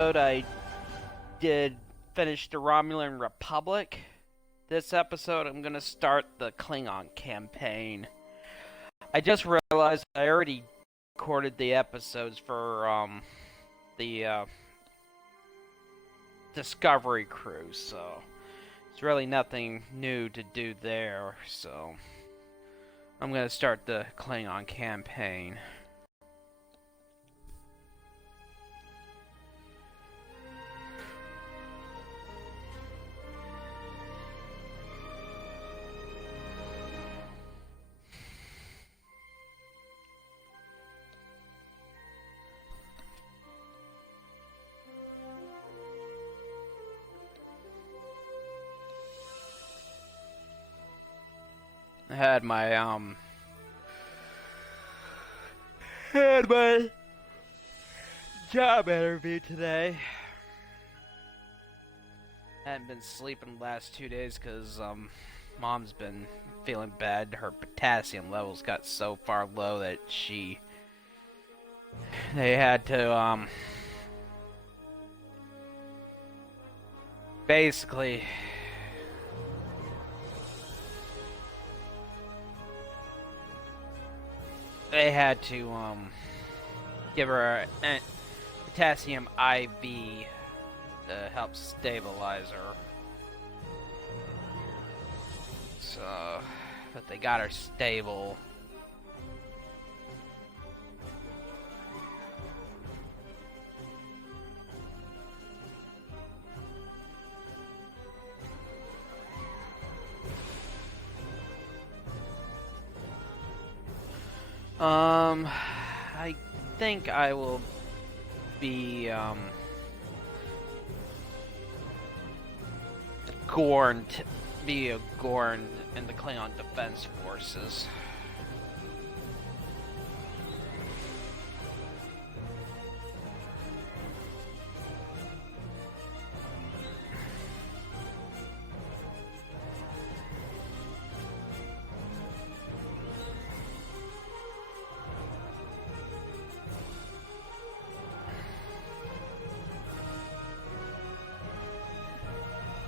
I did finish the Romulan Republic. This episode, I'm gonna start the Klingon campaign. I just realized I already recorded the episodes for the Discovery crew, so there's really nothing new to do there. So I'm gonna start the Klingon campaign. I had my job interview today. I hadn't been sleeping the last 2 days because mom's been feeling bad. Her potassium levels got so far low that they had to basically give her a potassium IV to help stabilize her. So, but they got her stable. I think I will be, be a Gorn in the Klingon Defense Forces.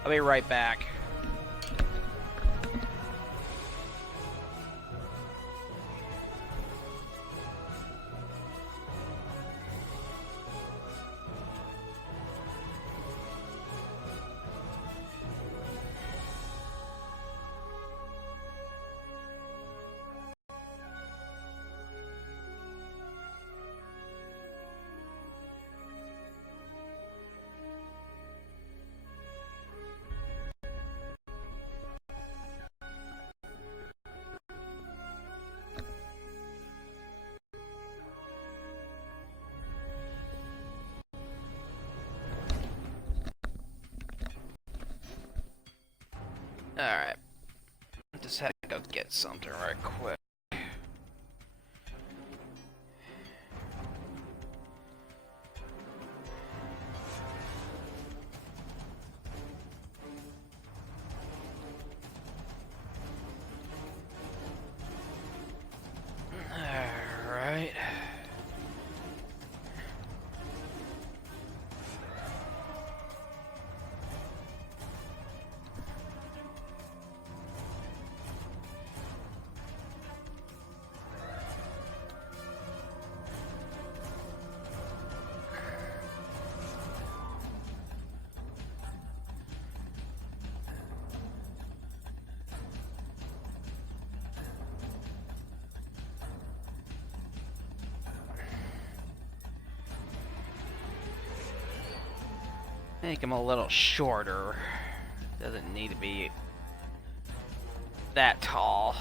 I'll be right back. Alright. Just had to go get something right quick. Alright. Make him a little shorter. Doesn't need to be that tall.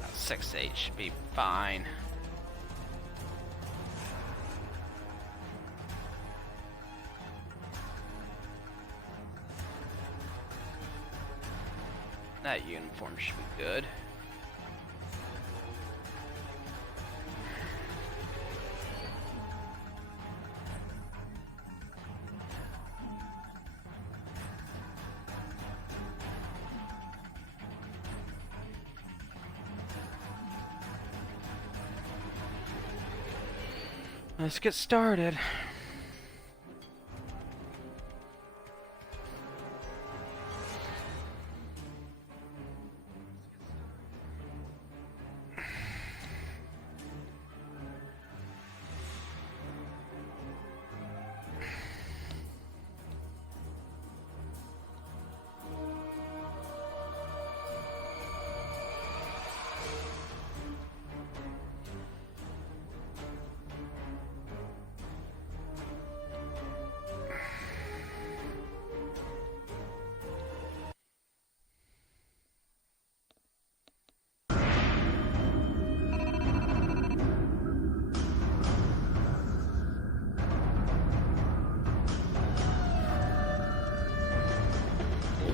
About 6'8" should be fine. That uniform should be good. Let's get started.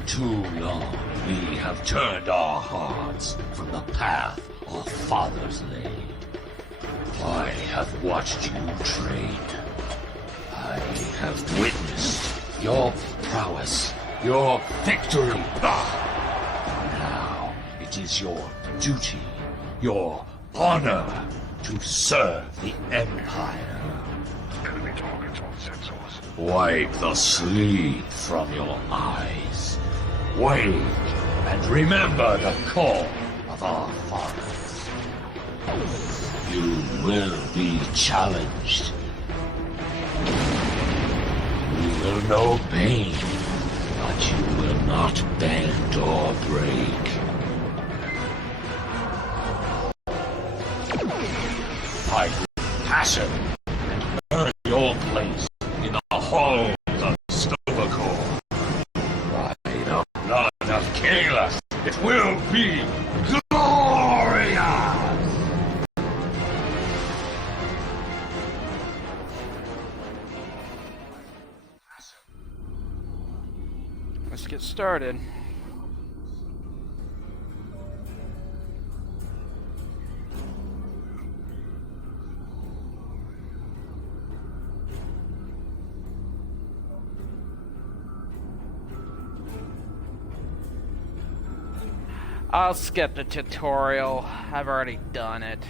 Too long we have turned our hearts from the path our fathers laid. I have watched you train. I have witnessed your prowess, your victory. Now it is your duty, your honor to serve the Empire. Enemy targets on sensors. Wipe the sleep from your eyes. Wake and remember the call of our fathers. You will be challenged. You will know pain, but you will not bend or break. Fight with passion and earn your place in the halls of Stovacor. By the blood of Kalis, it will be glorious! Let's get started. I'll skip the tutorial. I've already done it.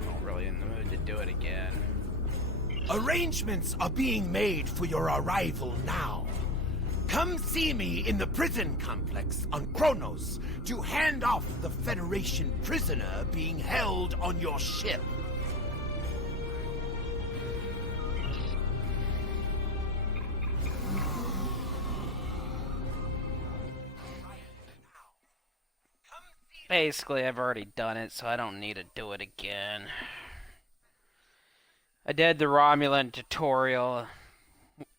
I'm not really in the mood to do it again. Arrangements are being made for your arrival now. Come see me in the prison complex on Kronos to hand off the Federation prisoner being held on your ship. Basically, I've already done it, so I don't need to do it again. I did the Romulan tutorial.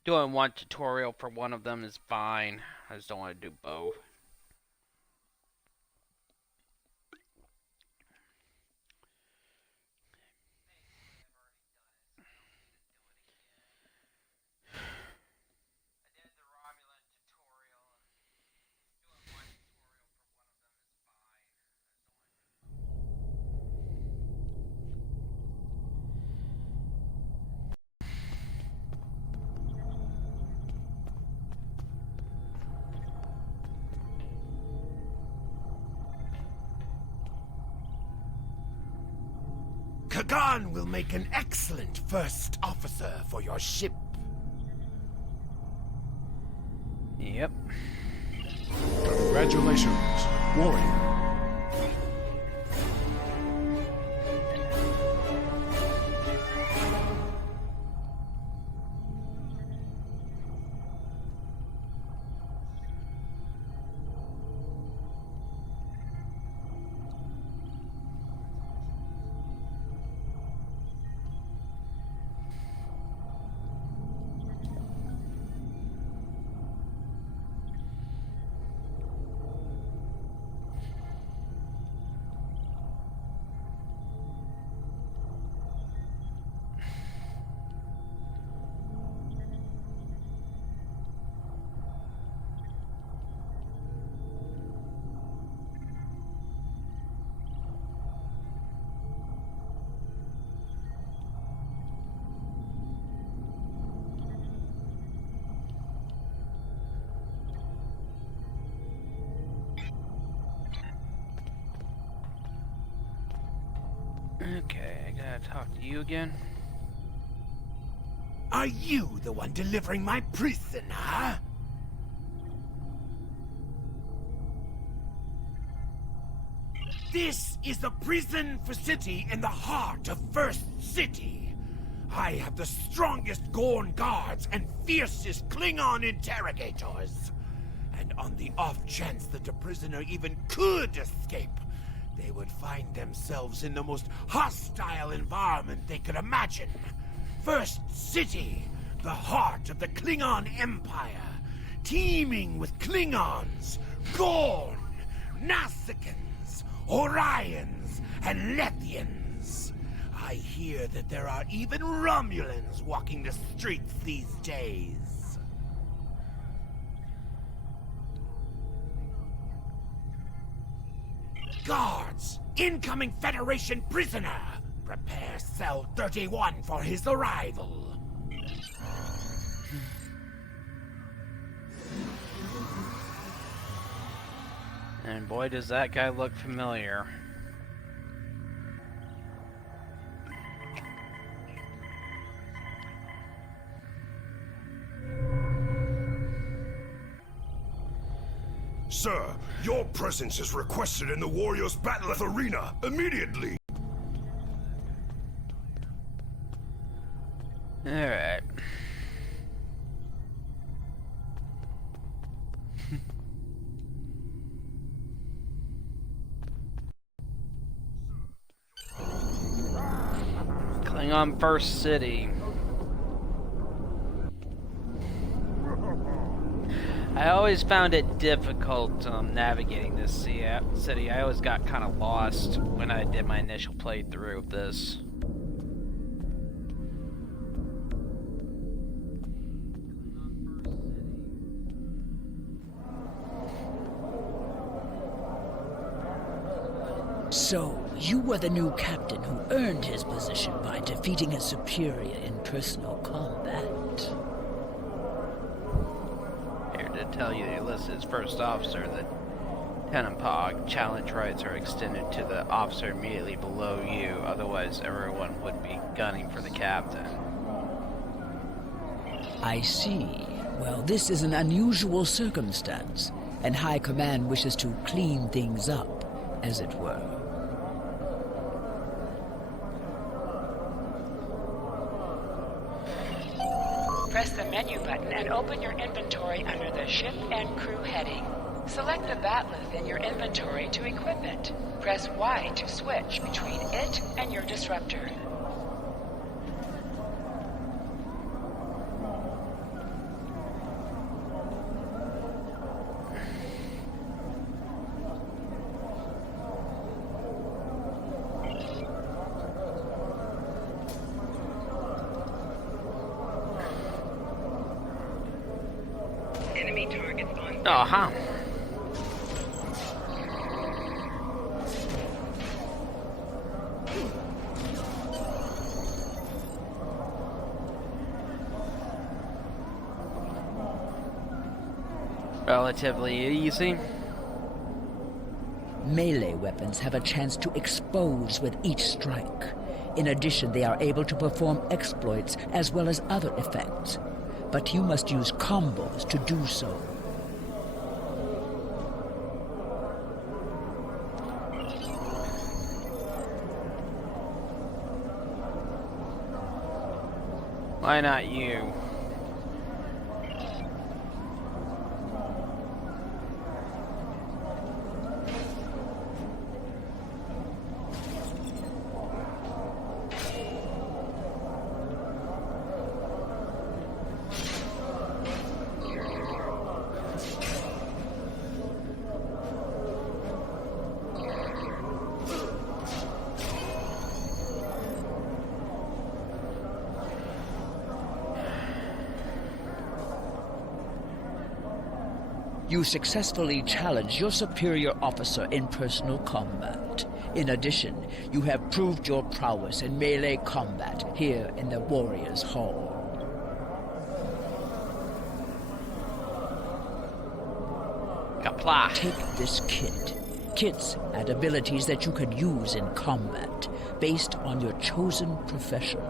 Doing one tutorial for one of them is fine. I just don't want to do both. Kagan will make an excellent first officer for your ship. Yep. Congratulations, warrior. Okay, I gotta talk to you again. Are you the one delivering my prison, huh? This is the prison facility in the heart of First City. I have the strongest Gorn guards and fiercest Klingon interrogators. And on the off chance that a prisoner even could escape, they would find themselves in the most hostile environment they could imagine. First City, the heart of the Klingon Empire, teeming with Klingons, Gorn, Nausicans, Orions, and Lethians. I hear that there are even Romulans walking the streets these days. Guards! Incoming Federation prisoner! Prepare Cell 31 for his arrival. And boy, does that guy look familiar. Sir, your presence is requested in the Warriors' Battleth Arena immediately. Alright. Klingon First City. I always found it difficult navigating this city. I always got kind of lost when I did my initial playthrough of this. So, you were the new captain who earned his position by defeating his superior in personal combat. Here to tell you, the enlisted first officer, the Tenenpog challenge rights are extended to the officer immediately below you, otherwise everyone would be gunning for the captain. I see. Well, this is an unusual circumstance, and High Command wishes to clean things up, as it were. Press the menu button and open your inventory under the Ship and Crew heading. Select the batleth in your inventory to equip it. Press Y to switch between it and your disruptor. Enemy targets on. Uh-huh. Relatively easy. Melee weapons have a chance to expose with each strike. In addition, they are able to perform exploits as well as other effects. But you must use combos to do so. Why not you? You successfully challenge your superior officer in personal combat. In addition, you have proved your prowess in melee combat here in the Warriors' Hall. Kapla. Take this kit. Kits add abilities that you can use in combat, based on your chosen profession.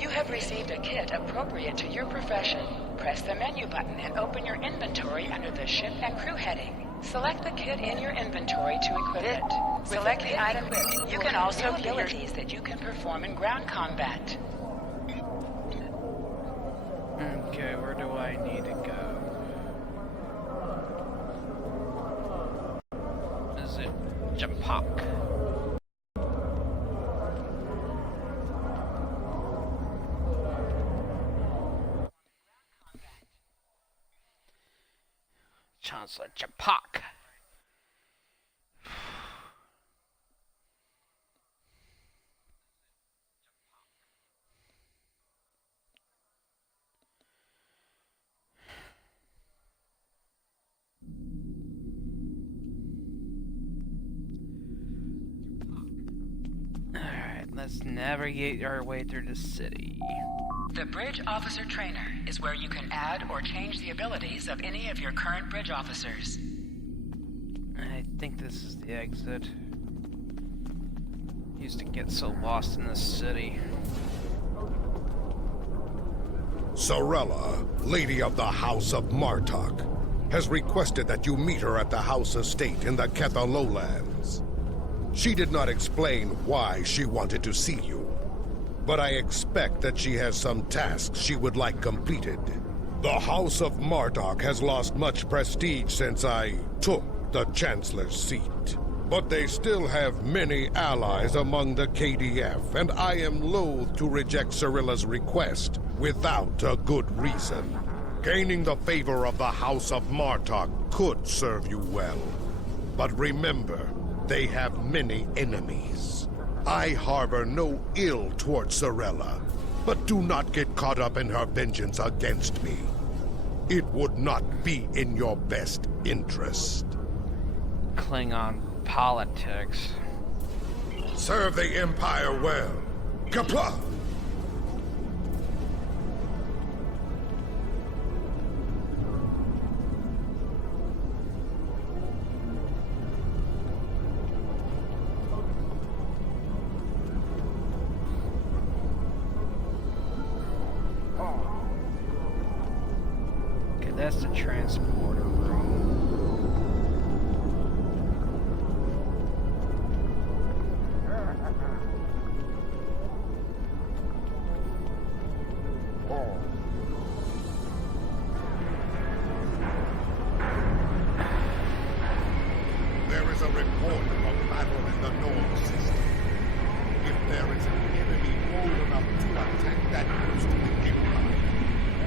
You have received a kit appropriate to your profession. Press the menu button and open your inventory under the ship and crew heading. Select the kit in your inventory to equip it. Select the item equipped. You can also view abilities that you can perform in ground combat. Okay, where do I need to go? Is it Jampak? Chancellor Jampak. Alright, let's navigate our way through the city. The Bridge Officer Trainer is where you can add or change the abilities of any of your current bridge officers. I think this is the exit. Used to get so lost in this city. Sorella, Lady of the House of Martok, has requested that you meet her at the House Estate in the Ketha Lowlands. She did not explain why she wanted to see you, but I expect that she has some tasks she would like completed. The House of Martok has lost much prestige since I took the Chancellor's seat. But they still have many allies among the KDF, and I am loath to reject Sorella's request without a good reason. Gaining the favor of the House of Martok could serve you well. But remember, they have many enemies. I harbor no ill towards Sorella, but do not get caught up in her vengeance against me. It would not be in your best interest. Klingon politics. Serve the Empire well. Kapla! Okay, that's the transporter room. There is a report of a battle in the North system. If there is an enemy bold enough to attack that coast of the Empire,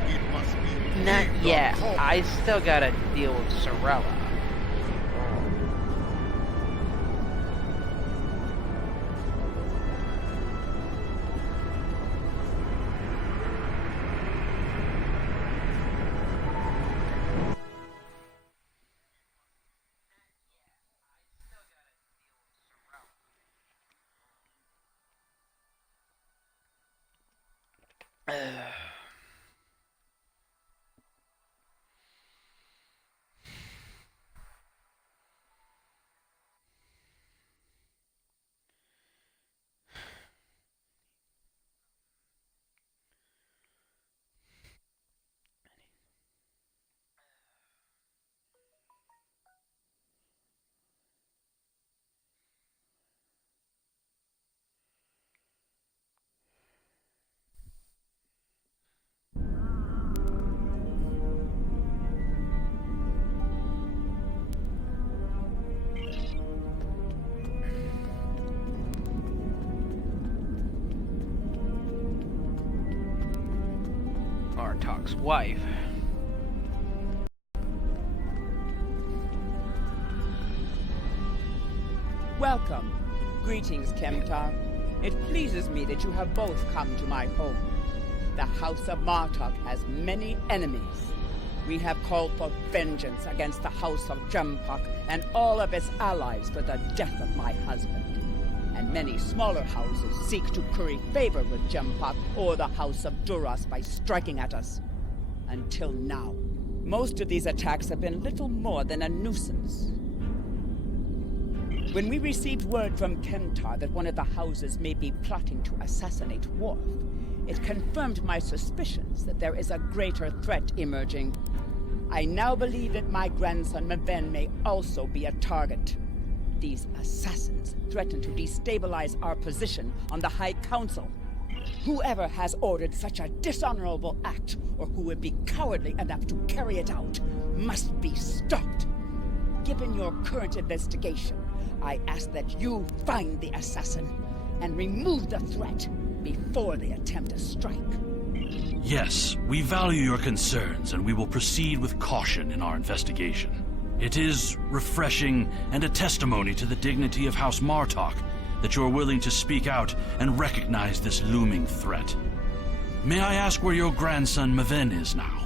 it must be Not Klingon yet. call. I still gotta deal with Sorella. Martok's wife. Welcome. Greetings, Kemtar. It pleases me that you have both come to my home. The House of Martok has many enemies. We have called for vengeance against the House of Jampak and all of its allies for the death of my husband. And many smaller houses seek to curry favor with Jampak or the House of Duras by striking at us. Until now, most of these attacks have been little more than a nuisance. When we received word from Kemtar that one of the houses may be plotting to assassinate Worf, it confirmed my suspicions that there is a greater threat emerging. I now believe that my grandson Maven may also be a target. These assassins threaten to destabilize our position on the High Council. Whoever has ordered such a dishonorable act, or who would be cowardly enough to carry it out, must be stopped. Given your current investigation, I ask that you find the assassin and remove the threat before they attempt to strike. Yes, we value your concerns and we will proceed with caution in our investigation. It is refreshing and a testimony to the dignity of House Martok that you're willing to speak out and recognize this looming threat. May I ask where your grandson Maven is now?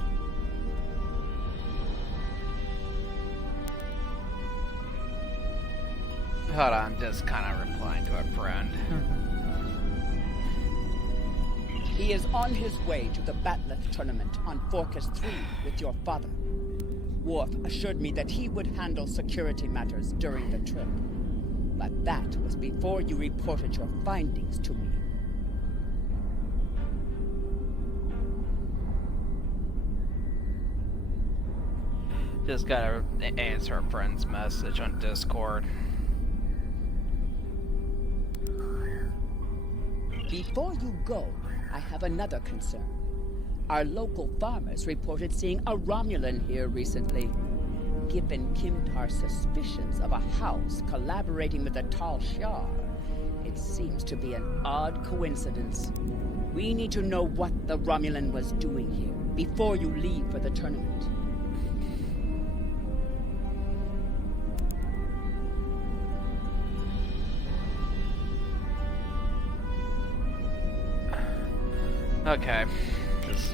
Hold on, I'm just kind of replying to a friend. He is on his way to the Batleth tournament on Forcas 3 with your father. Worf assured me that he would handle security matters during the trip. But that was before you reported your findings to me. Just gotta answer a friend's message on Discord. Before you go, I have another concern. Our local farmers reported seeing a Romulan here recently. Given Kimtar's suspicions of a house collaborating with the Tal Shiar, it seems to be an odd coincidence. We need to know what the Romulan was doing here before you leave for the tournament. Okay, just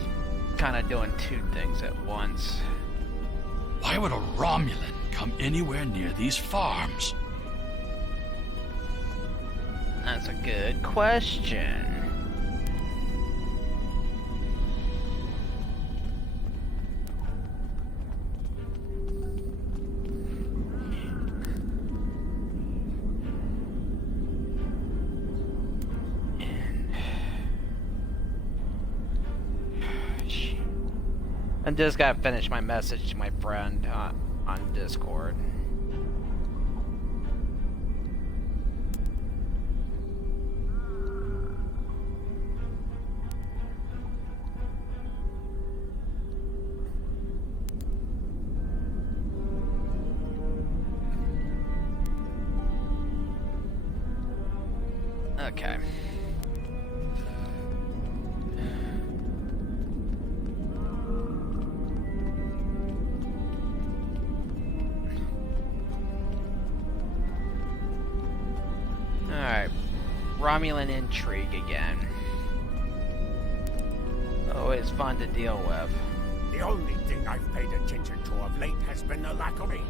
kind of doing two things at once. Why would a Romulan come anywhere near these farms? That's a good question. I just gotta finish my message to my friend on Discord. Okay. Alright, Romulan intrigue again. Always fun to deal with. The only thing I've paid attention to of late has been the lack of rain.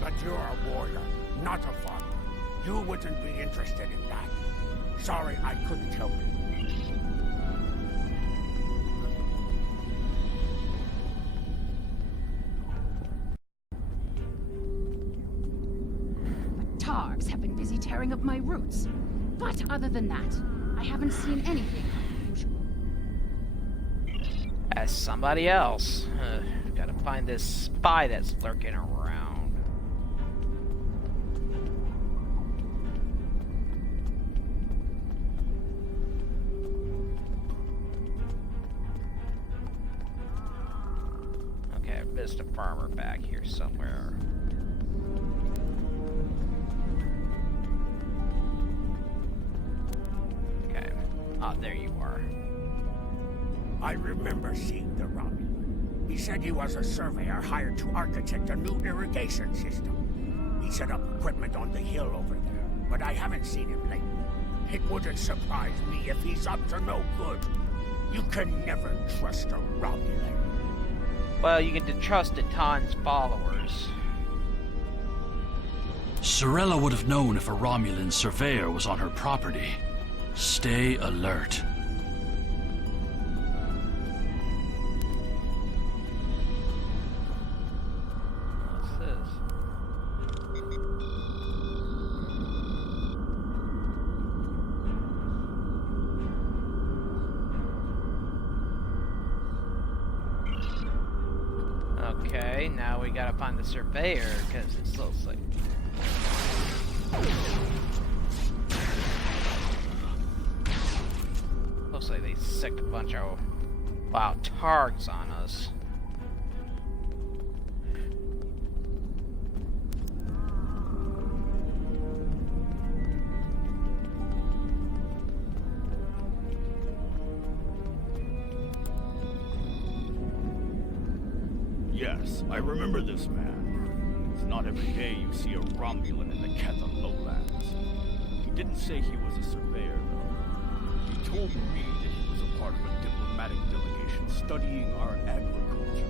But you're a warrior, not a farmer. You wouldn't be interested in that. Sorry, I couldn't help you. Targs have been busy tearing up my roots. But other than that, I haven't seen anything unusual. As somebody else. Gotta find this spy that's lurking around. Okay, I missed a farmer back here somewhere. Okay. Ah, there you are. I remember seeing the Romulan. He said he was a surveyor hired to architect a new irrigation system. He set up equipment on the hill over there, but I haven't seen him lately. It wouldn't surprise me if he's up to no good. You can never trust a Romulan. Well, you can trust Atan's followers. Sorella would have known if a Romulan surveyor was on her property. Stay alert. What's this? Okay, now we gotta find the surveyor, because it's so like... Looks like they sicked a bunch of wild targs on us. Yes, I remember this man. It's not every day you see a Romulan in the Ketha lowlands. He didn't say he was a surveyor, though. He told me that he was a part of a diplomatic delegation studying our agriculture.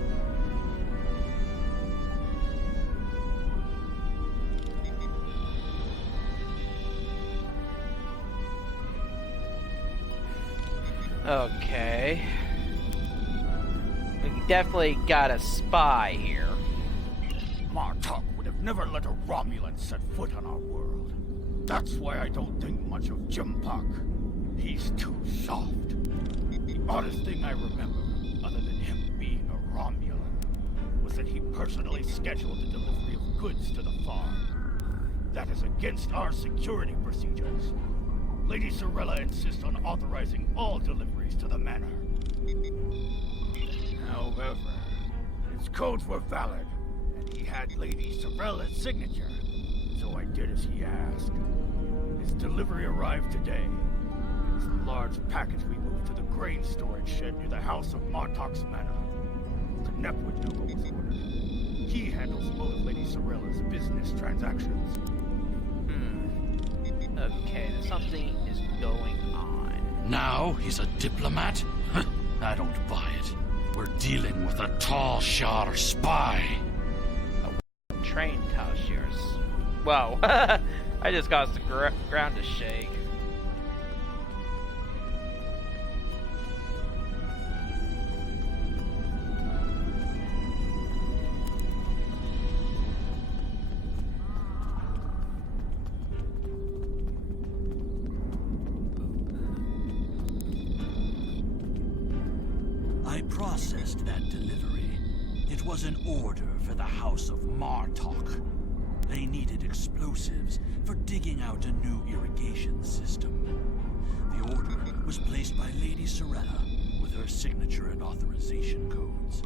Okay. We definitely got a spy here. Martok would have never let a Romulan set foot on our world. That's why I don't think much of Jimpak. He's too soft. The oddest thing I remember, other than him being a Romulan, was that he personally scheduled the delivery of goods to the farm. That is against our security procedures. Lady Sorella insists on authorizing all deliveries to the manor. However, his codes were valid, and he had Lady Sorella's signature, so I did as he asked. His delivery arrived today. It was the large package we moved to the grain storage shed near the house of Martok's manor. The Nepwood Nova was ordered. He handles both Lady Sorella's business transactions. Okay, something is going on. Now he's a diplomat? I don't buy it. We're dealing with a tall Shar spy. A train Talshirs. Whoa. I just caused the ground to shake. I processed that delivery. It was an order for the House of Martok. They needed explosives for digging out a new irrigation system. The order was placed by Lady Sorella with her signature and authorization codes.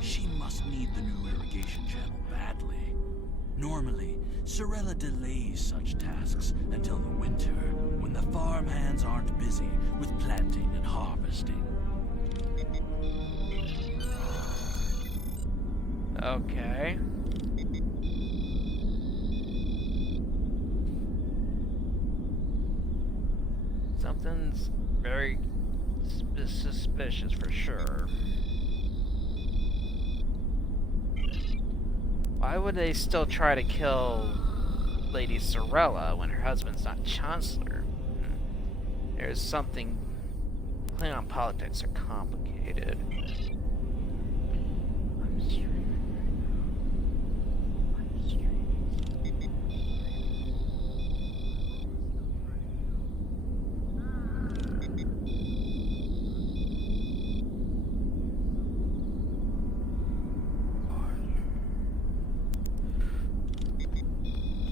She must need the new irrigation channel badly. Normally, Sorella delays such tasks until the winter, when the farm hands aren't busy with planting and harvesting. Okay. Something's very suspicious for sure. Why would they still try to kill Lady Sorella when her husband's not Chancellor? There's something... Klingon politics are complicated.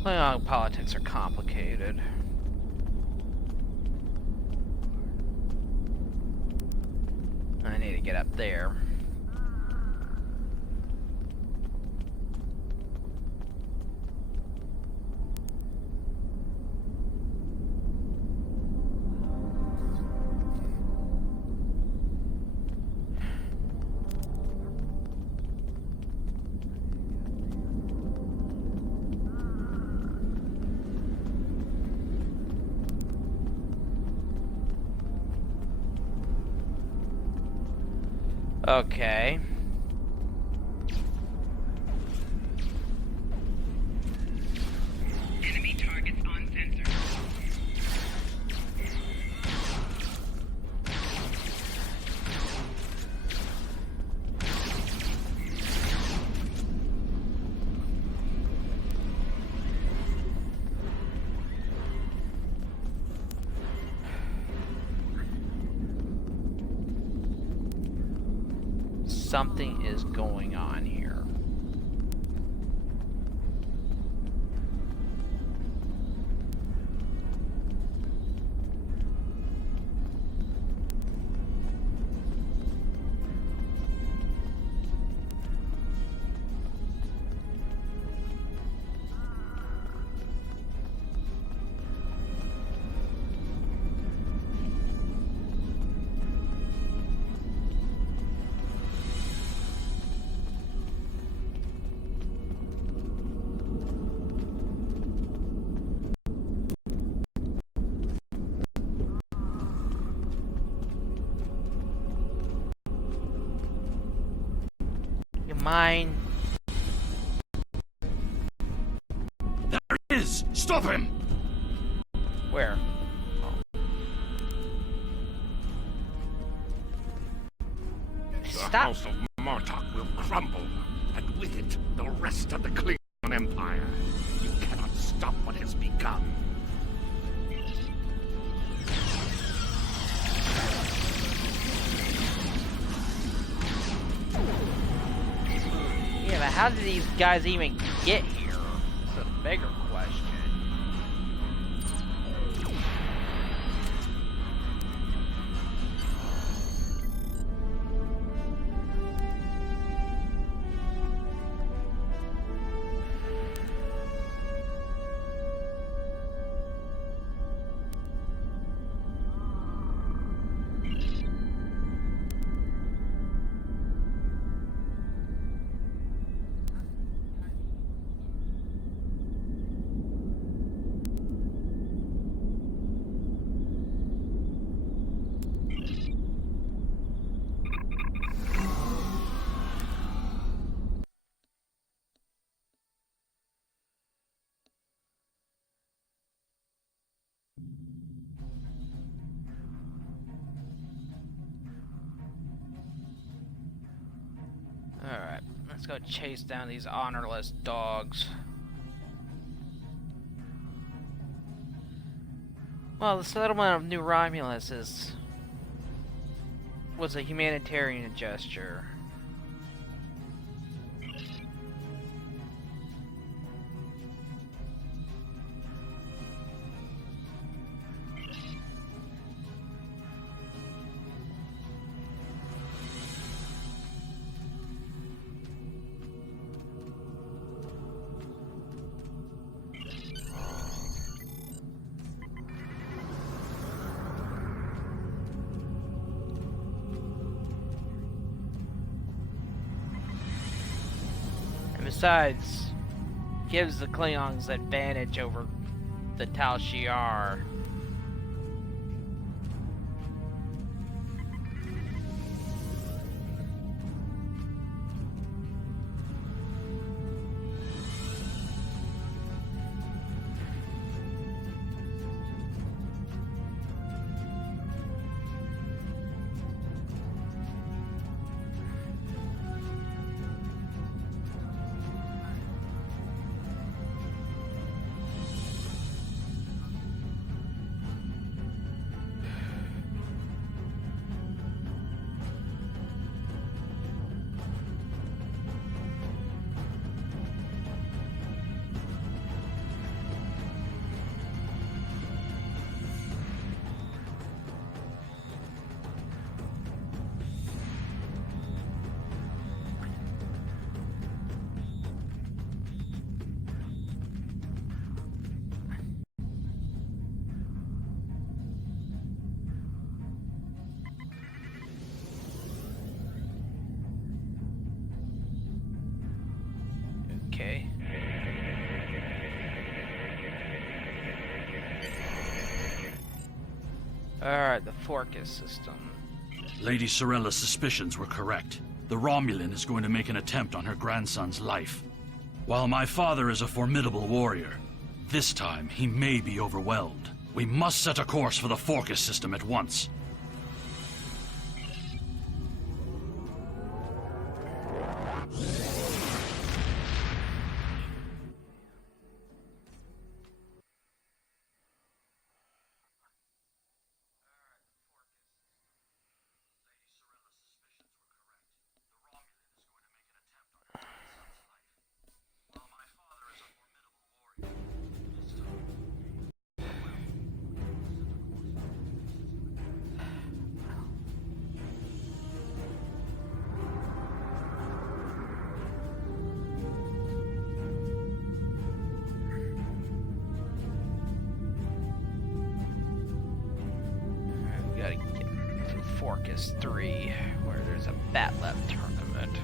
Klingon politics are complicated. I need to get up there. Okay. Enemy targets on sensor. Something is going on here. Mine. There he is! Stop him! Where? The Stop. House of Martok will crumble, and with it, the rest of the Klingon Empire. You cannot stop what has begun. Yeah, but how did these guys even get here? That's a bigger question. Alright, let's go chase down these honorless dogs. Well, the settlement of New Romulus was a humanitarian gesture. Besides, gives the Klingons advantage over the Tal Shiar. Okay. Alright, the Forcus system. Lady Sorella's suspicions were correct. The Romulan is going to make an attempt on her grandson's life. While my father is a formidable warrior, this time he may be overwhelmed. We must set a course for the Forcus system at once. Gotta get to Forcus 3, where there's a Bat Lab tournament.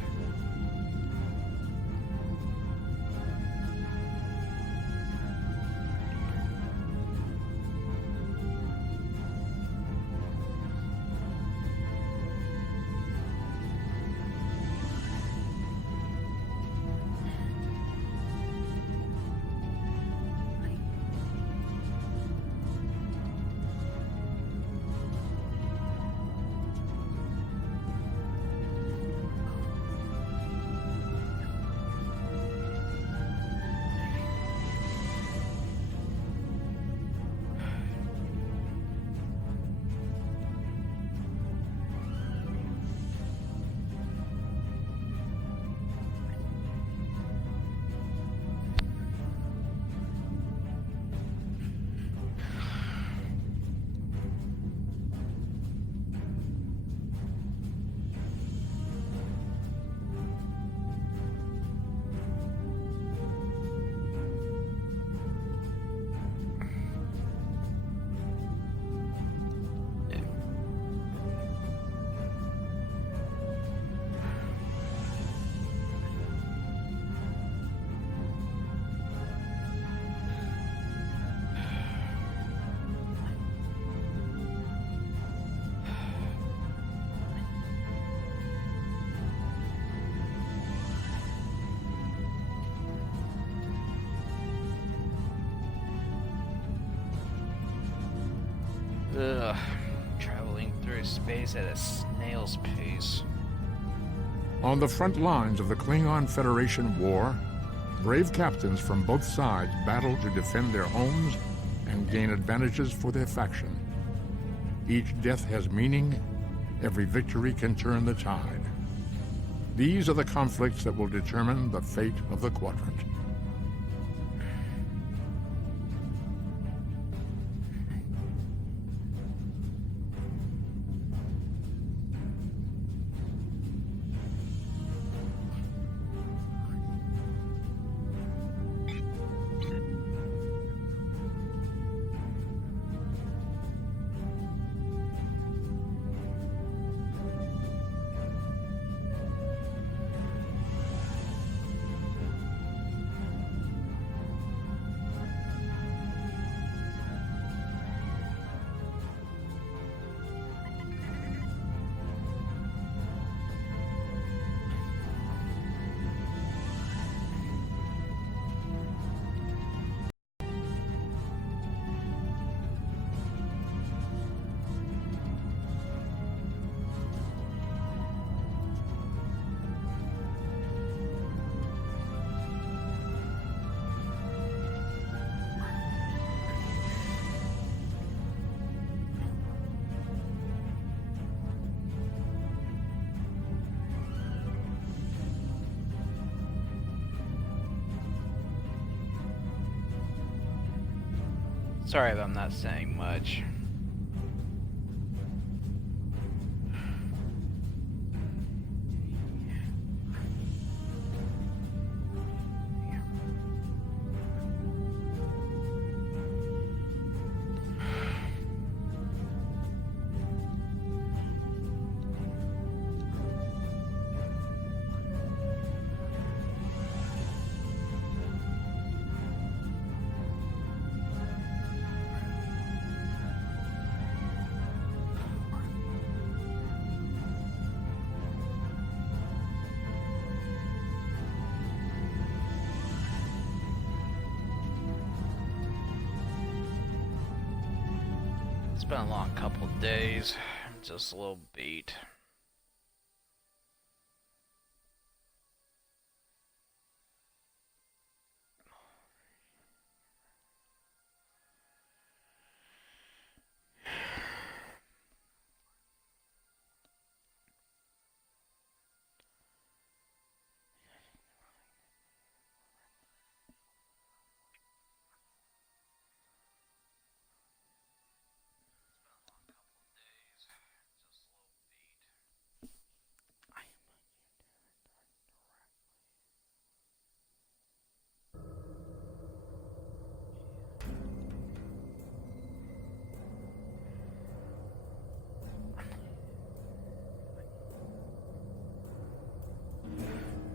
Ugh. Traveling through space at a snail's pace. On the front lines of the Klingon Federation war, brave captains from both sides battle to defend their homes and gain advantages for their faction. Each death has meaning. Every victory can turn the tide. These are the conflicts that will determine the fate of the quadrant. Sorry if I'm not saying much. It's been a long couple of days. I'm just a little beat.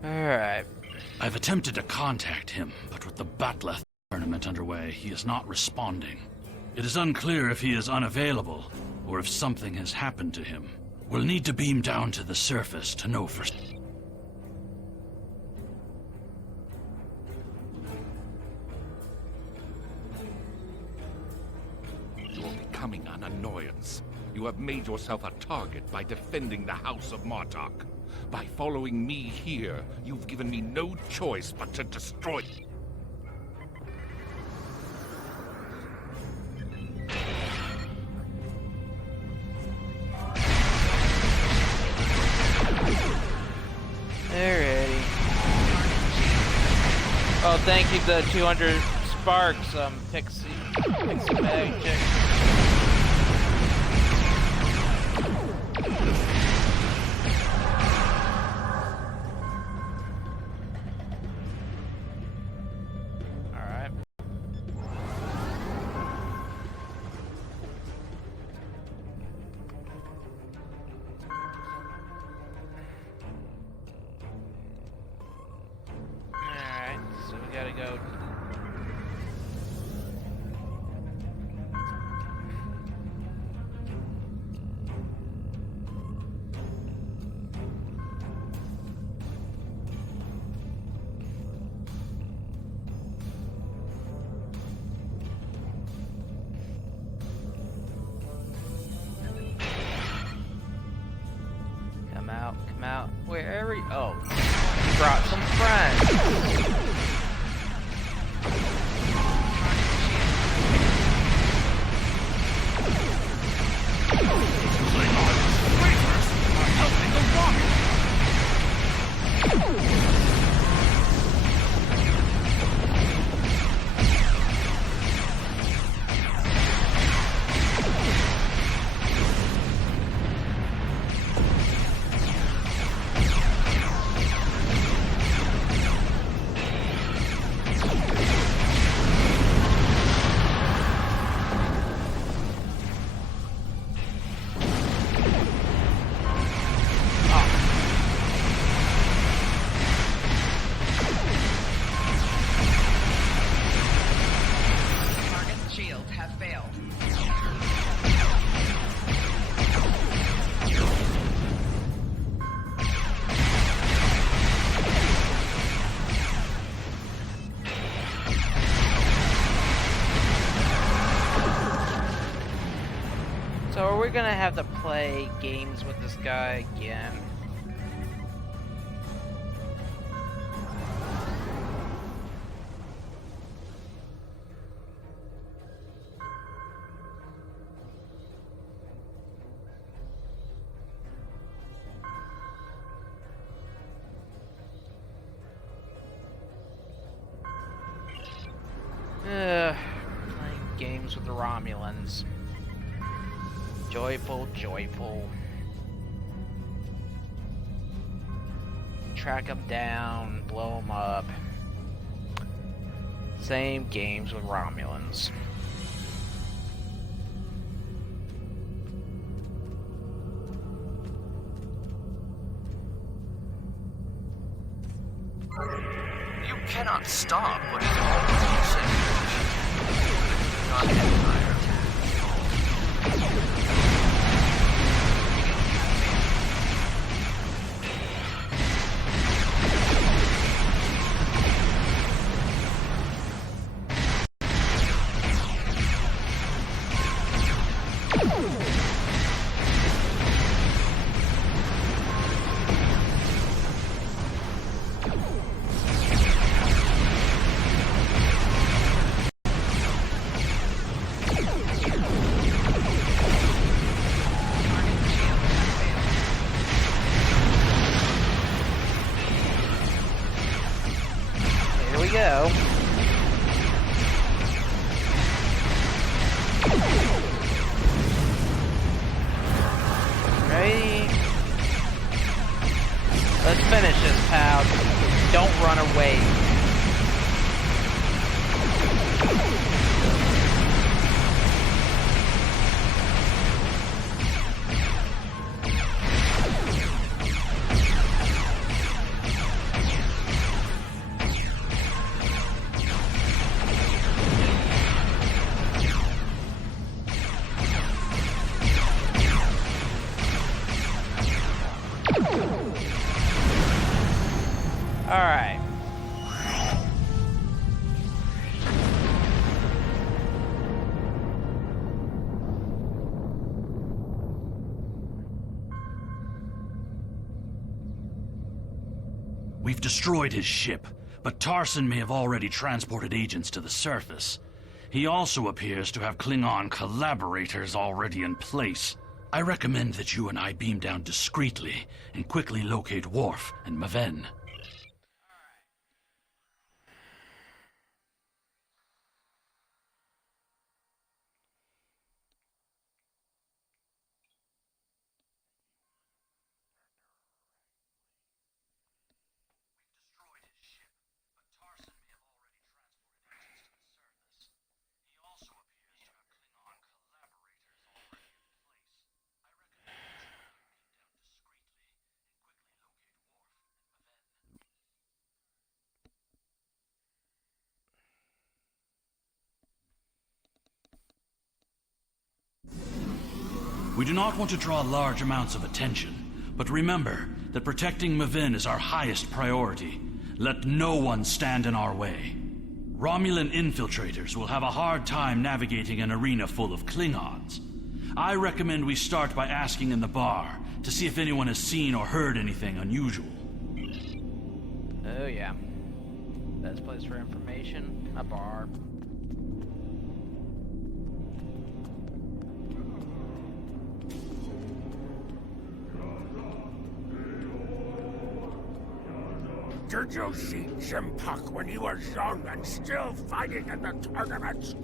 Alright. I've attempted to contact him, but with the Batleth tournament underway, he is not responding. It is unclear if he is unavailable, or if something has happened to him. We'll need to beam down to the surface to know for certain. You're becoming an annoyance. You have made yourself a target by defending the House of Martok. By following me here, you've given me no choice but to destroy you. Alrighty. Oh, thank you, the 200 sparks, Pixie Bag Chick. come out. Where are you? Oh, you brought some friends. So are we gonna have to play games with this guy again? Playing games with the Romulans. Joyful, joyful. Track them down, blow them up. Same games with Romulans. You cannot stop what is already set. Not empire. Go. Ready? Let's finish this, pal. Don't run away. Alright. We've destroyed his ship, but Tarson may have already transported agents to the surface. He also appears to have Klingon collaborators already in place. I recommend that you and I beam down discreetly and quickly locate Worf and Maven. We do not want to draw large amounts of attention, but remember that protecting Maven is our highest priority. Let no one stand in our way. Romulan infiltrators will have a hard time navigating an arena full of Klingons. I recommend we start by asking in the bar to see if anyone has seen or heard anything unusual. Oh yeah. Best place for information, a bar. Did you see Jim Puck when he was young and still fighting in the tournaments?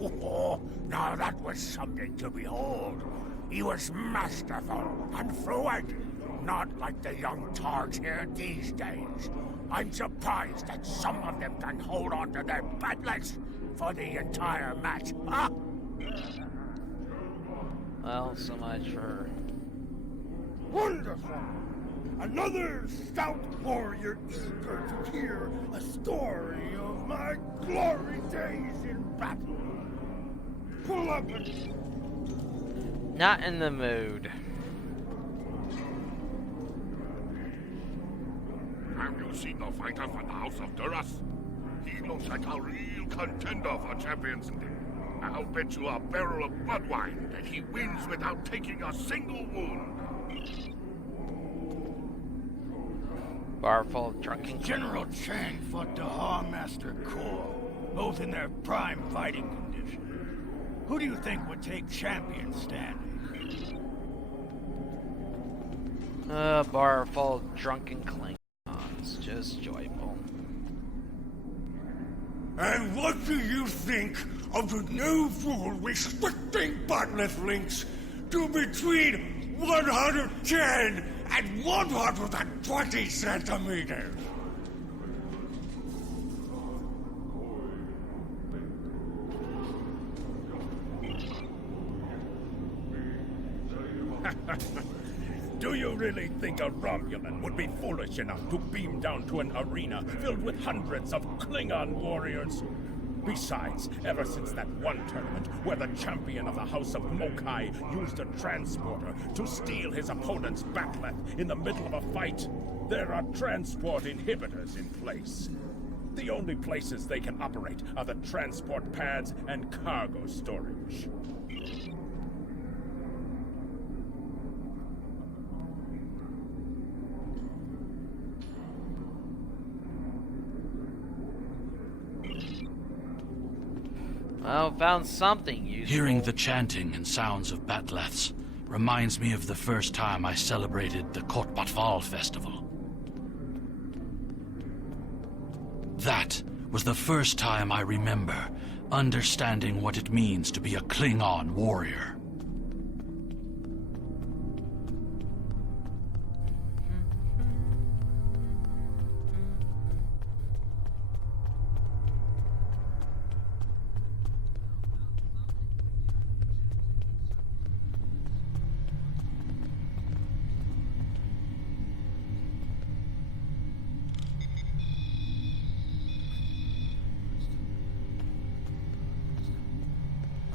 Oh, now that was something to behold. He was masterful and fluid, not like the young targs here these days. I'm surprised that some of them can hold on to their batlets for the entire match. Huh? Well, so much for... Wonderful! Another stout warrior eager to hear a story of my glory days in battle. Pull up and... Not in the mood. Have you seen the fighter from the House of Duras? He looks like a real contender for Champions League. I'll bet you a barrel of blood wine that he wins without taking a single wound. Bar full of drunken General Chang fought the Master Corps, both in their prime fighting condition. Who do you think would take champion standing? Bar full of drunken Klingons. Just joyful. And what do you think of the new rule restricting bottomless links to between 110 and 120 centimeters? Do you really think a Romulan would be foolish enough to beam down to an arena filled with hundreds of Klingon warriors? Besides, ever since that one tournament where the champion of the House of Mokai used a transporter to steal his opponent's bat'leth in the middle of a fight, there are transport inhibitors in place. The only places they can operate are the transport pads and cargo storage. Well, found something useful. Hearing the chanting and sounds of batleths reminds me of the first time I celebrated the Kot Batval festival. That was the first time I remember understanding what it means to be a Klingon warrior.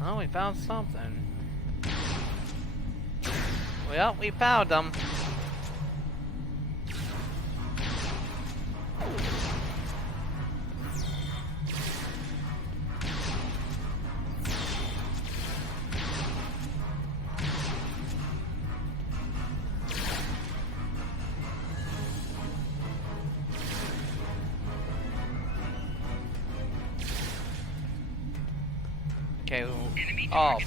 Well, we found something. Well, we found them. Okay, oh.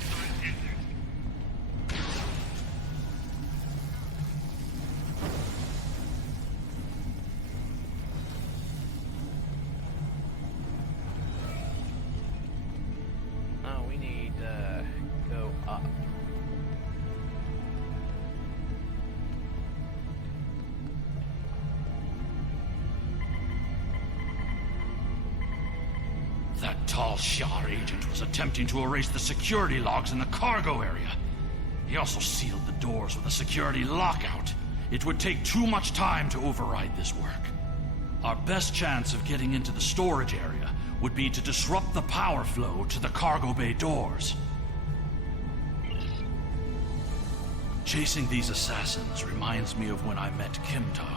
Oh, we need to go up. That tall Shi'ar agent was attempting to erase the security logs in the cargo area. He also sealed the doors with a security lockout. It would take too much time to override this work. Our best chance of getting into the storage area would be to disrupt the power flow to the cargo bay doors. Chasing these assassins reminds me of when I met Kimtar.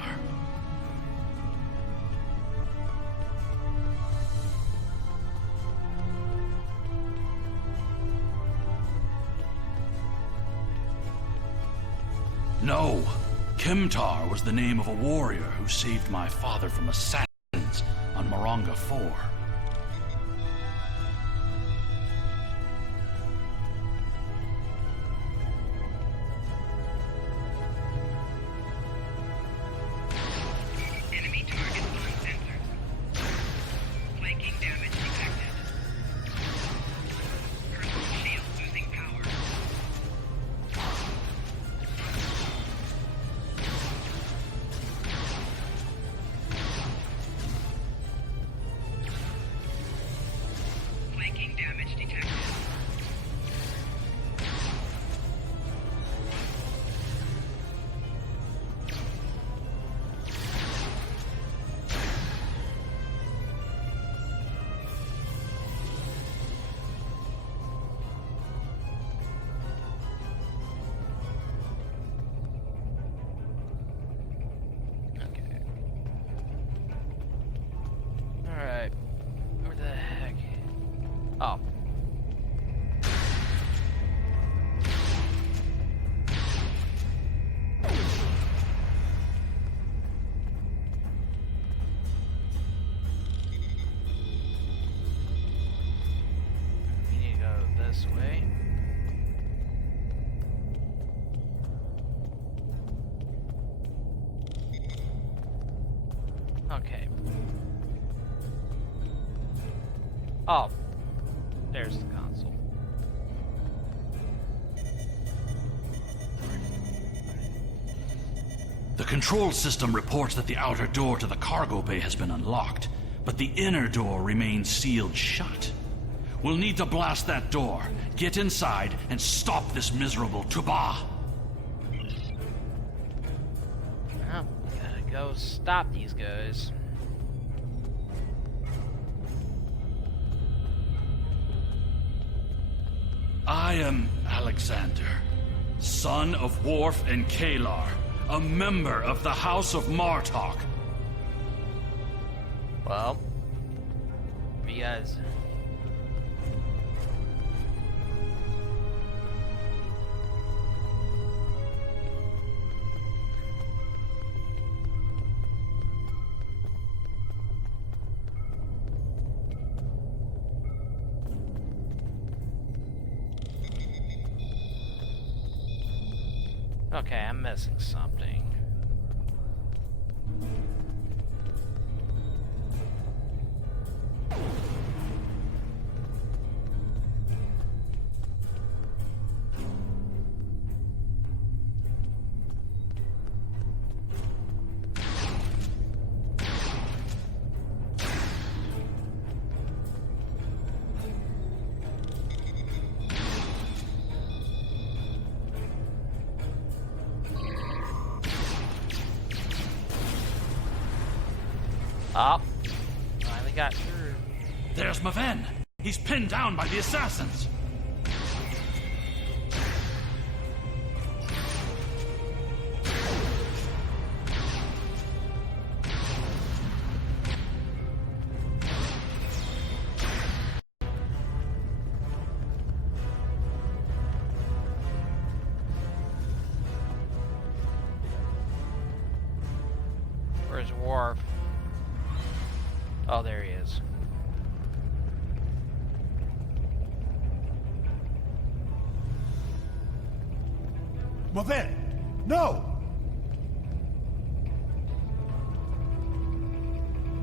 No. Kemtar was the name of a warrior who saved my father from assassins on Moronga 4. Enemy target on sensors. Flanking damage detected. Personal shield losing power. Flanking damage detected. Alright. Where the heck? Oh. We need to go this way. Okay. Oh, there's the console. The control system reports that the outer door to the cargo bay has been unlocked, but the inner door remains sealed shut. We'll need to blast that door, get inside, and stop this miserable Tuba. Oh, gotta go stop these guys. I am Alexander, son of Worf and Kalar, a member of the House of Martok. Well, you guys. Okay, I'm missing something. Oh, finally got through. There's Maven. He's pinned down by the assassins. Where's Worf? Oh, there he is. Maven! No!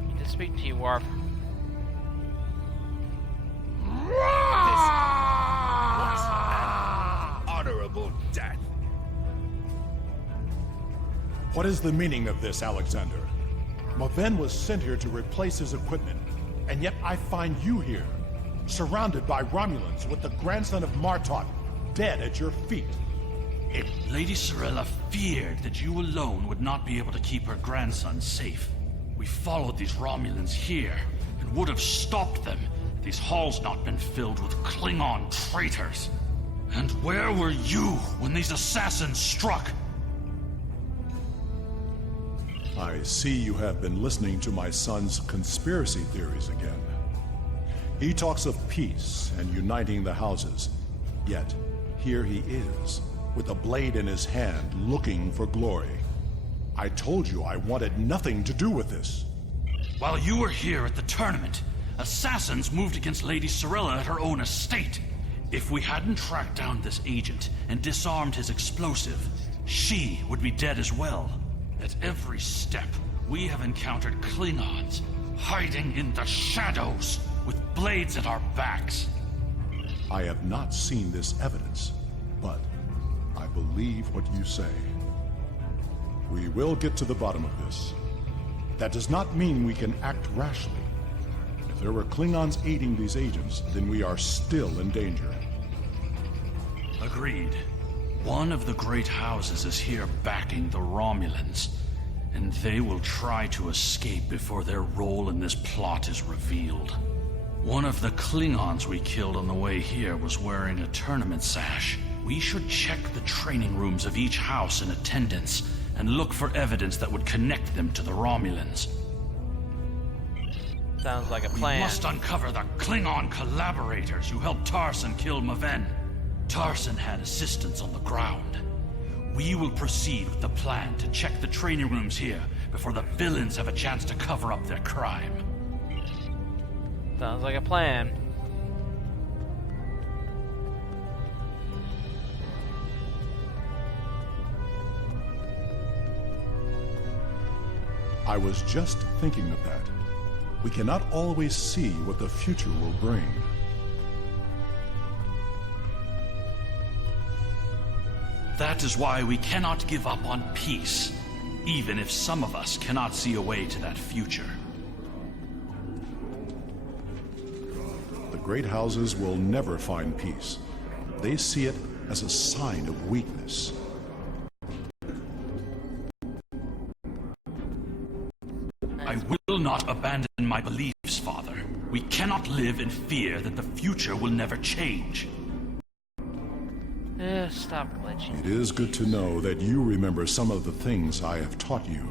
Need to speak to you, Worf. Honorable death. What is the meaning of this, Alexander? Maven was sent here to replace his equipment, and yet I find you here, surrounded by Romulans with the grandson of Martok dead at your feet. Lady Sorella feared that you alone would not be able to keep her grandson safe. We followed these Romulans here, and would have stopped them had these halls not been filled with Klingon traitors. And where were you when these assassins struck? I see you have been listening to my son's conspiracy theories again. He talks of peace and uniting the houses, yet here he is, with a blade in his hand, looking for glory. I told you I wanted nothing to do with this. While you were here at the tournament, assassins moved against Lady Sorella at her own estate. If we hadn't tracked down this agent and disarmed his explosive, she would be dead as well. At every step, we have encountered Klingons, hiding in the shadows, with blades at our backs. I have not seen this evidence, but I believe what you say. We will get to the bottom of this. That does not mean we can act rashly. If there were Klingons aiding these agents, then we are still in danger. Agreed. One of the great houses is here backing the Romulans, and they will try to escape before their role in this plot is revealed. One of the Klingons we killed on the way here was wearing a tournament sash. We should check the training rooms of each house in attendance and look for evidence that would connect them to the Romulans. Sounds like a plan. We must uncover the Klingon collaborators who helped Tarson kill Maven. Tarson had assistants on the ground. We will proceed with the plan to check the training rooms here before the villains have a chance to cover up their crime. Sounds like a plan. I was just thinking of that. We cannot always see what the future will bring. That is why we cannot give up on peace, even if some of us cannot see a way to that future. The great houses will never find peace. They see it as a sign of weakness. I will not abandon my beliefs, Father. We cannot live in fear that the future will never change. Stop glitching. It is good to know that you remember some of the things I have taught you.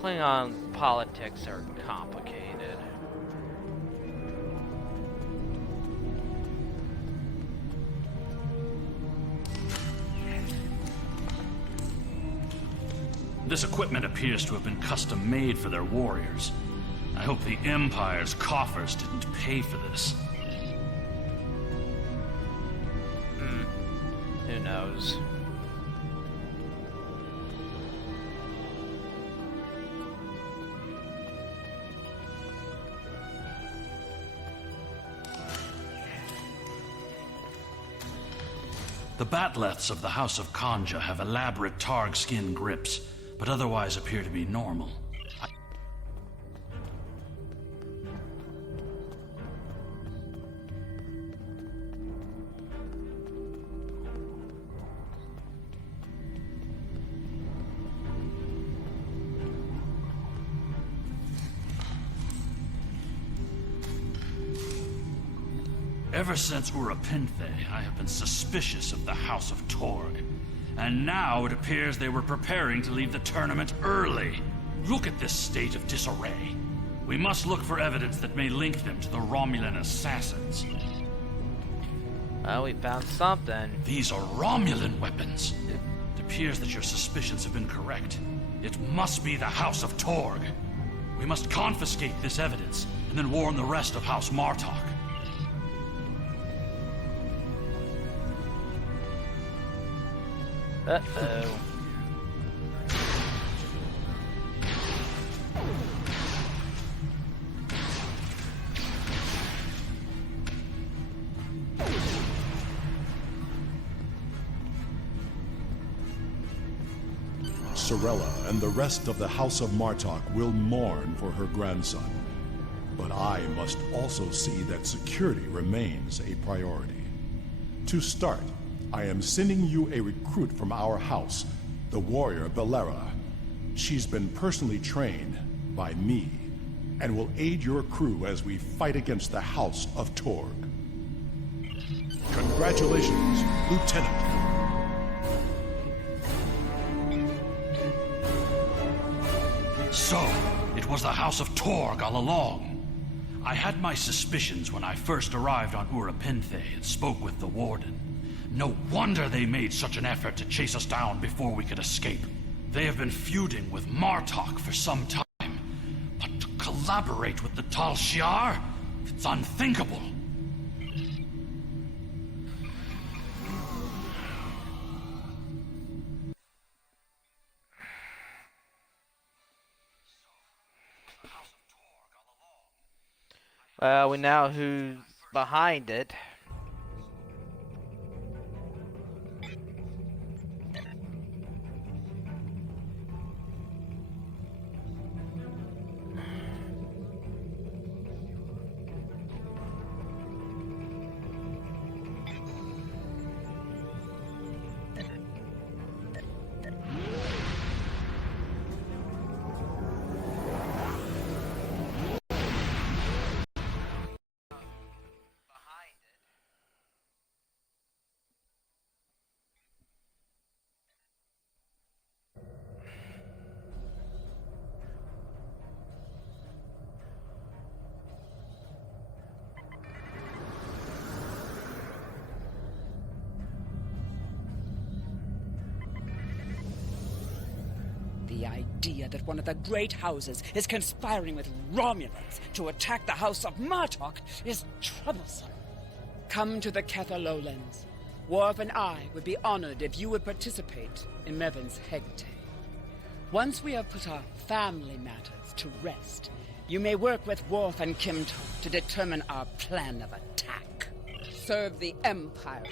Klingon politics are complicated. This equipment appears to have been custom-made for their warriors. I hope the Empire's coffers didn't pay for this. Who knows? The batleths of the House of Kanja have elaborate targ skin grips, but otherwise appear to be normal. Ever since Urapinthe, I have been suspicious of the House of Torg. And now it appears they were preparing to leave the tournament early. Look at this state of disarray. We must look for evidence that may link them to the Romulan assassins. Well, we found something. These are Romulan weapons. It appears that your suspicions have been correct. It must be the House of Torg. We must confiscate this evidence and then warn the rest of House Martok. Uh-oh. Sorella and the rest of the House of Martok will mourn for her grandson. But I must also see that security remains a priority. To start, I am sending you a recruit from our house, the warrior Belera. She's been personally trained by me and will aid your crew as we fight against the House of Torg. Congratulations, Lieutenant. So, it was the House of Torg all along. I had my suspicions when I first arrived on Urapinthe and spoke with the Warden. No wonder they made such an effort to chase us down before we could escape. They have been feuding with Martok for some time, but to collaborate with the Tal Shiar? It's unthinkable. Well, we know who's behind it. The idea that one of the great houses is conspiring with Romulans to attack the House of Martok is troublesome. Come to the Kether Lowlands. Worf and I would be honored if you would participate in Mevin's Hegte. Once we have put our family matters to rest, you may work with Worf and Kimtar to determine our plan of attack. Serve the Empire.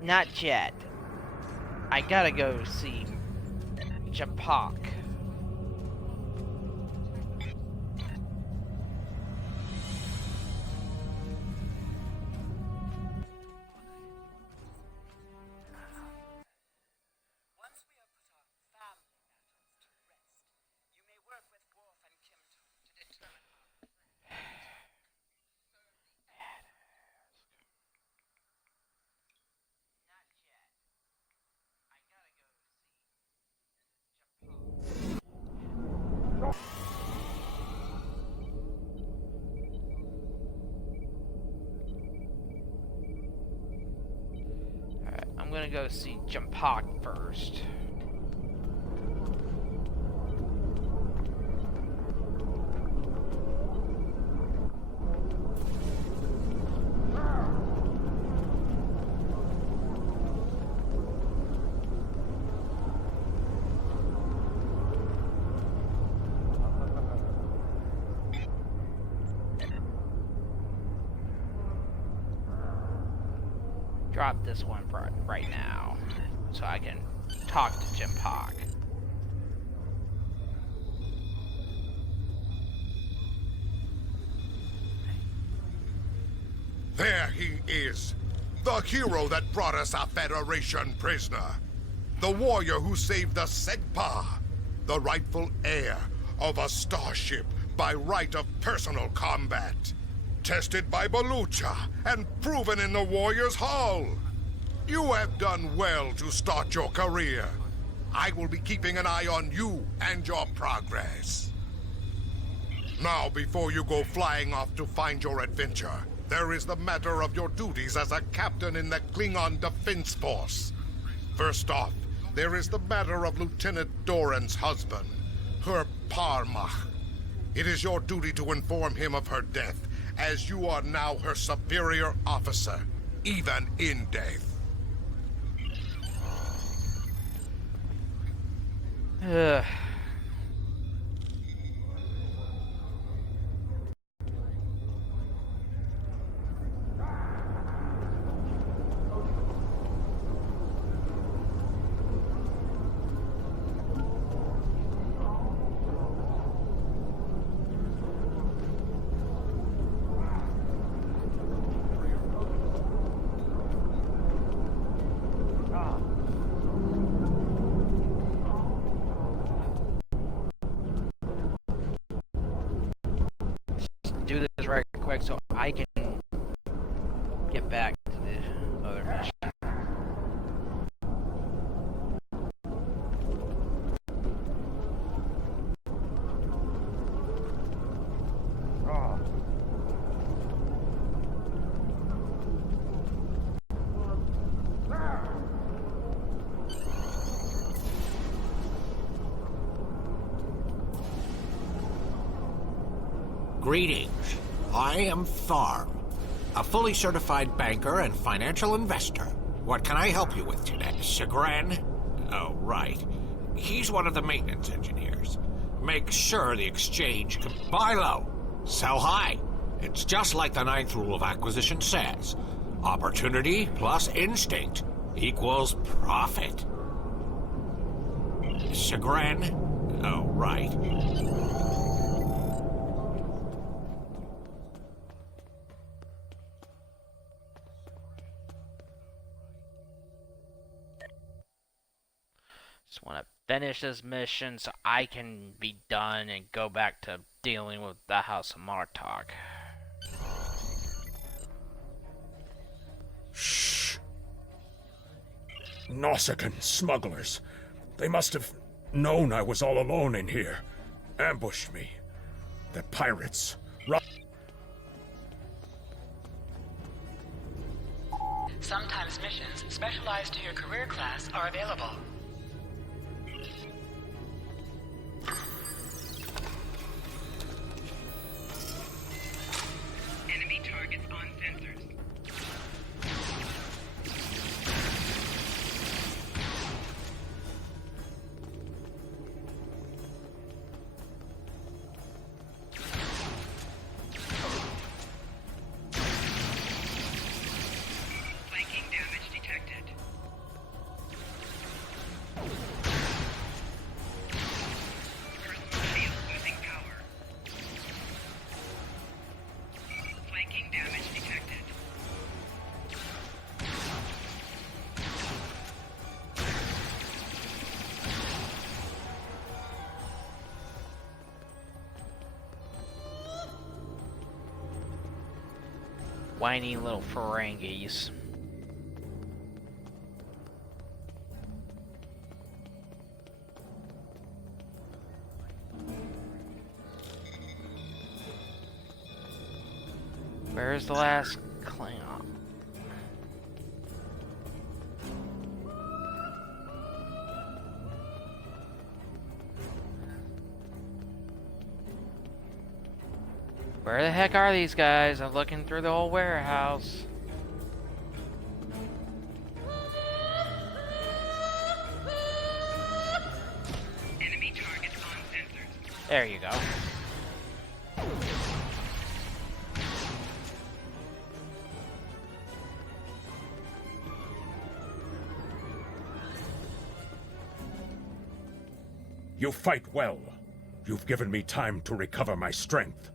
Not yet. I gotta go see Japak. I'm gonna go see Japak first. Drop this one right now, so I can talk to Japak. There he is. The hero that brought us a Federation prisoner. The warrior who saved the Segpa. The rightful heir of a starship by right of personal combat. Tested by Balucha and proven in the Warrior's Hall. You have done well to start your career. I will be keeping an eye on you and your progress. Now, before you go flying off to find your adventure, there is the matter of your duties as a captain in the Klingon Defense Force. First off, there is the matter of Lieutenant Doran's husband, her Parmach. It is your duty to inform him of her death, as you are now her superior officer, even in death. Do this right quick so I can get back to the other mission. Greetings. I am Tharm, a fully certified banker and financial investor. What can I help you with today? Chagrin? Oh, right. He's one of the maintenance engineers. Make sure the exchange can buy low, sell high. It's just like the ninth rule of acquisition says. Opportunity plus instinct equals profit. Chagrin? Oh, right. Just want to finish this mission so I can be done and go back to dealing with the House of Martok. Shh. Nausicaan smugglers. They must have known I was all alone in here. Ambushed me. The pirates. Sometimes missions specialized to your career class are available. Enemy targets on sensors. Flanking damage detected. Personal shield losing power. Flanking damage detected. Whiny little Ferengis. Where's the last Klingon? Where the heck are these guys? I'm looking through the whole warehouse. Enemy targets on sensors. There you go. You fight well. You've given me time to recover my strength.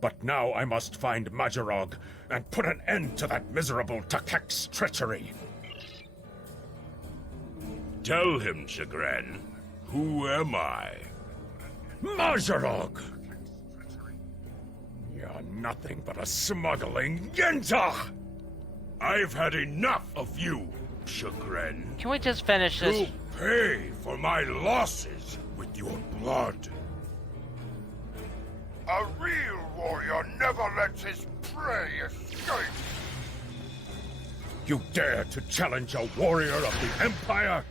But now I must find Majorog and put an end to that miserable Takek's treachery. Tell him, Chagrin. Who am I? Majorog! You're nothing but a smuggling Yenta! I've had enough of you, Chagrin. Can we just finish this? You pay for my losses with your blood. A real warrior never lets his prey escape. You dare to challenge a warrior of the Empire?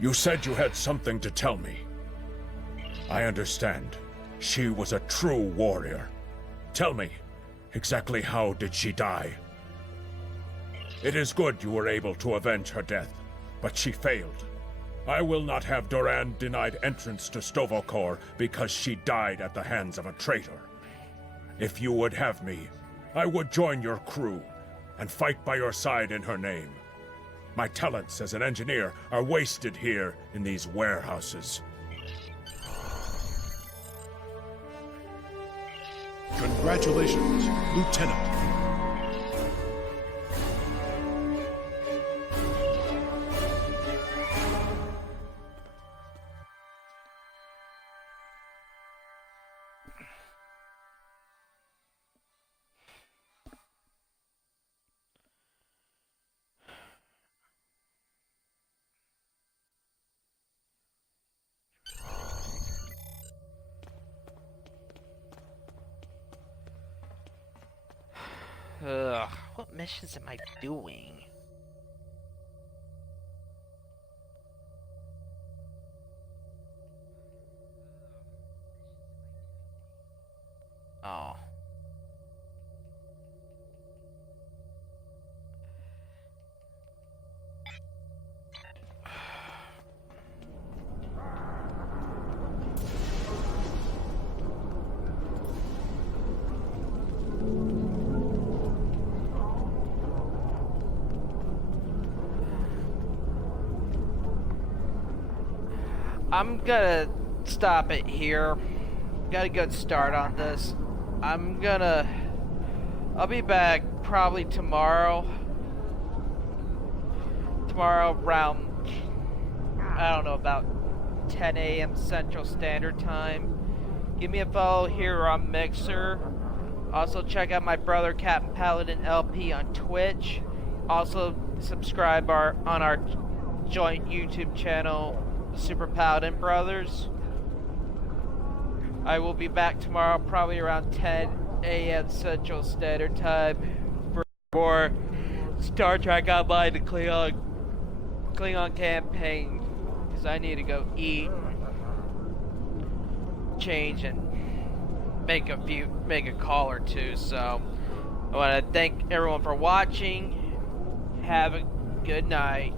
You said you had something to tell me. I understand. She was a true warrior. Tell me, exactly how did she die? It is good you were able to avenge her death, but she failed. I will not have Duran denied entrance to Stovokor because she died at the hands of a traitor. If you would have me, I would join your crew and fight by your side in her name. My talents as an engineer are wasted here in these warehouses. Congratulations, Lieutenant. Ugh, what missions am I doing? Oh. I'm gonna stop it here. Got a good start on this. I'll be back probably tomorrow. Tomorrow around, I don't know, about 10 a.m. Central Standard Time. Give me a follow here on Mixer. Also check out my brother Captain Paladin LP on Twitch. Also subscribe on our joint YouTube channel, Super Paladin Brothers. I will be back tomorrow probably around 10 a.m. Central Standard Time for more Star Trek Online, the Klingon campaign, because I need to go eat, change, and make a call or two. So I want to thank everyone for watching. Have a good night.